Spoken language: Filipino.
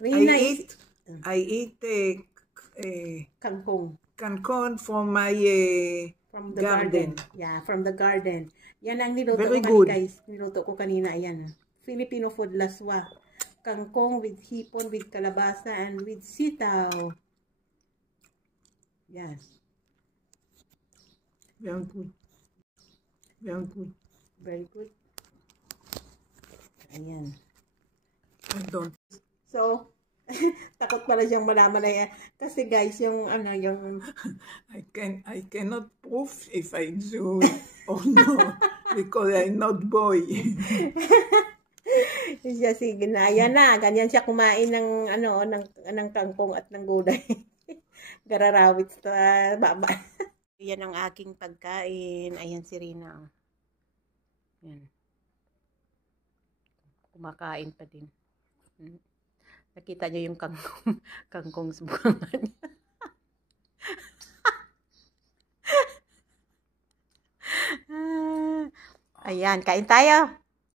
Rina I eat kangkong. Kangkong from my From the garden. Yeah, from the garden. Yan ang niluto Very ko good. kanina, guys. Niluto ko kanina, ayan. Filipino food laswa. Kangkong with hipon, with kalabasa, and with sitaw. Yes. Very good. Very good. Very good. Ayan. I don't. So, takot pala siyang malaman na yan. Kasi guys, yung ano, yung... I cannot prove if I do or no, because I'm not boy. siya, sige na, ayan na. Ganyan siya kumain ng, ano, ng kangkong at ng gulay. Gararawit sa baba. Yan ang aking pagkain. Ayan si Rina. Yan. Kumakain pa din. Nakita niyo yung kangkong sa bunga niya. Ayan, kain tayo.